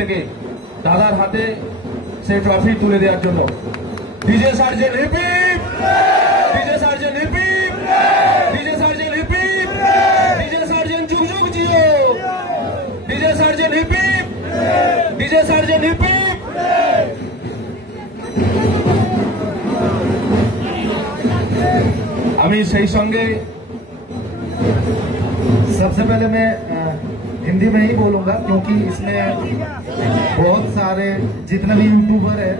থেকে দাদার হাতে সেই ট্রফি তুলে দেওয়ার জন্য। DJ sergeant hip hip, DJ sergeant hip hip, DJ sergeant hip hip, DJ sergeant যুগ যুগ Jio, DJ sergeant hip hip, DJ sergeant hip hip. আমি সেই সঙ্গে सबसे पहले मैं हिंदी में ही बोलूंगा क्योंकि इसमें बहुत सारे जितने भी यूट्यूबर है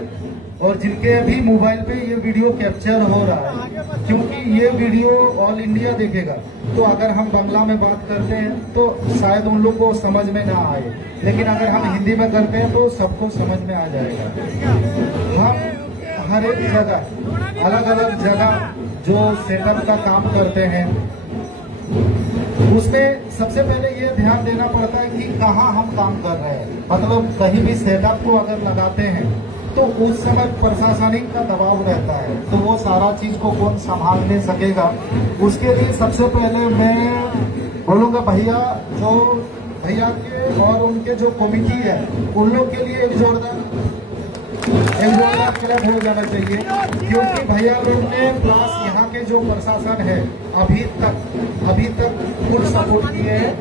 और जिनके भी मोबाइल पे ये वीडियो कैप्चर हो रहा है, क्योंकि ये वीडियो ऑल इंडिया देखेगा। तो अगर हम बांग्ला में बात करते हैं तो शायद उन लोग को समझ में ना आए, लेकिन अगर हम हिंदी में करते हैं तो सबको समझ में आ जाएगा। हम हर एक जगह अलग अलग जगह जो सेटअप का काम करते हैं उसमें सबसे पहले ये ध्यान देना पड़ता है कि कहाँ हम काम कर रहे हैं। मतलब कहीं भी सेटअप को अगर लगाते हैं तो उस समय प्रशासनिक का दबाव रहता है, तो वो सारा चीज को कौन संभाल नहीं सकेगा। उसके लिए सबसे पहले मैं बोलूंगा भैया के और उनके जो कमेटी है उन लोग के लिए एक जोरदार क्लब हो जाना चाहिए, क्योंकि भैया लोग ने प्लस यहाँ के जो प्रशासन है अभी तक फुल सपोर्ट किए हैं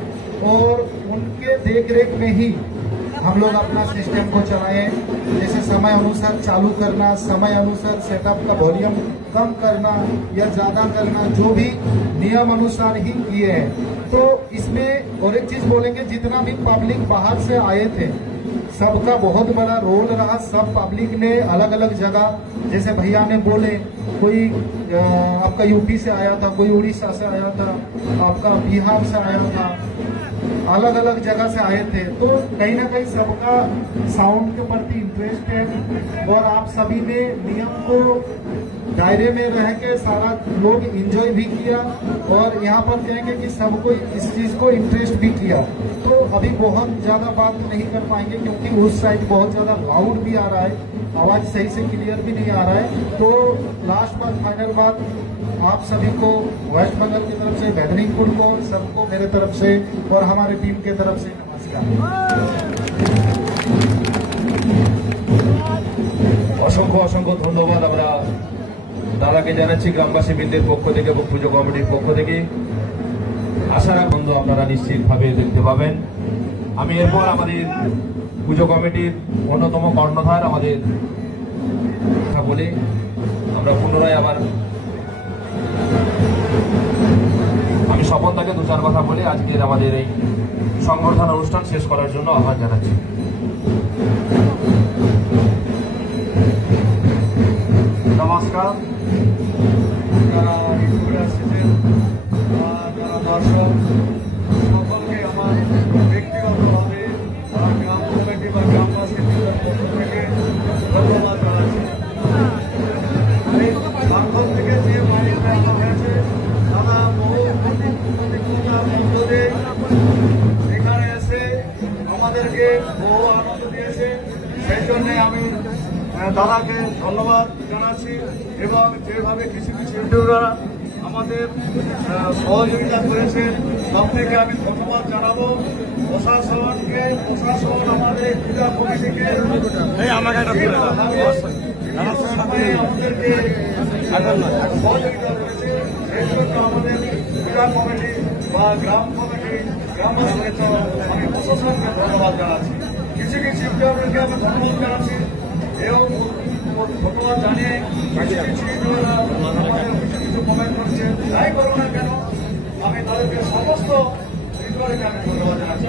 और उनके देख रेख में ही हम लोग अपना सिस्टम को चलाएं। जैसे समय अनुसार चालू करना, समय अनुसार सेटअप का वॉल्यूम कम करना या ज्यादा करना, जो भी नियम अनुसार ही किए हैं। तो इसमें और एक चीज बोलेंगे, जितना भी पब्लिक बाहर से आए थे सबका बहुत बड़ा रोल रहा। सब पब्लिक ने अलग अलग जगह, जैसे भैया ने बोले, कोई आपका यूपी से आया था, कोई उड़ीसा से आया था, आपका बिहार से आया था, अलग अलग जगह से आए थे। तो कहीं ना कहीं सबका साउंड के प्रति इंटरेस्ट है और आप सभी ने नियम को दायरे में रह के सारा लोग एंजॉय भी किया और यहाँ पर कहेंगे कि सबको इस चीज को इंटरेस्ट भी किया। तो अभी बहुत ज्यादा बात नहीं कर पाएंगे क्योंकि उस साइड बहुत ज्यादा लाउड भी आ रहा है, आवाज सही से क्लियर भी नहीं आ रहा है। तो लास्ट बात, फाइनल बात, आप सभी को वेस्ट बंगाल की तरफ से, मेदिनीपुर को, सबको मेरे तरफ से और हमारे टीम के तरफ से नमस्कार। অসংখ্য অসংখ্য ধন্যবাদ আমরা দাদাকে জানাচ্ছি গ্রামবাসী বৃন্দের পক্ষ থেকে এবং পুজো কমিটির পক্ষ থেকে। আশা রাখি বন্ধু আপনারা নিশ্চিতভাবে দেখতে পাবেন। আমি এরপর আমাদের পুজো কমিটির অন্যতম কর্ণধার আমাদের কথা বলে আমরা পুনরায় আবার আমি স্বপনদাকে দু চার কথা বলে আজকের আমাদের এই সংবর্ধনা অনুষ্ঠান শেষ করার জন্য আহ্বান জানাচ্ছি। নমস্কার, যারা ইউটিউবে আসছেন, যারা দর্শক, সকলকে আমার ব্যক্তিগতভাবে গ্রাম কমিটি বা গ্রামবাসীর পক্ষ থেকে ধন্যবাদ জানাচ্ছি। ঝাড়খণ্ড থেকে যে বাড়িটা আমার হয়েছে, তারা বহু প্রতিকূলতার মধ্য দিয়ে এখানে এসে আমাদেরকে বহু আনন্দ দিয়েছে। সেই জন্যে আমি দাদাকে ধন্যবাদ জানাচ্ছি এবং যেভাবে কিছু কিছু ইউটিউবাররা আমাদের সহযোগিতা করেছে সব থেকে আমি ধন্যবাদ জানাবো। প্রশাসনকে, প্রশাসন আমাদের পূজা কমিটিকে আমাদেরকে সহযোগিতা করেছে। সেই জন্য আমাদের পূজা কমিটি বা গ্রাম কমিটি, গ্রামবাসীকে তো আমি প্রশাসনকে ধন্যবাদ জানাচ্ছি। কিছু কিছু ইউটিউবারকে আমি ধন্যবাদ জানাচ্ছি এবং ধন্যবাদ জানিয়ে কিছু কমেন্ট করছে, যাই করো না কেন আমি তাদেরকে সমস্ত ইউটিউবারকে আমি ধন্যবাদ জানাচ্ছি।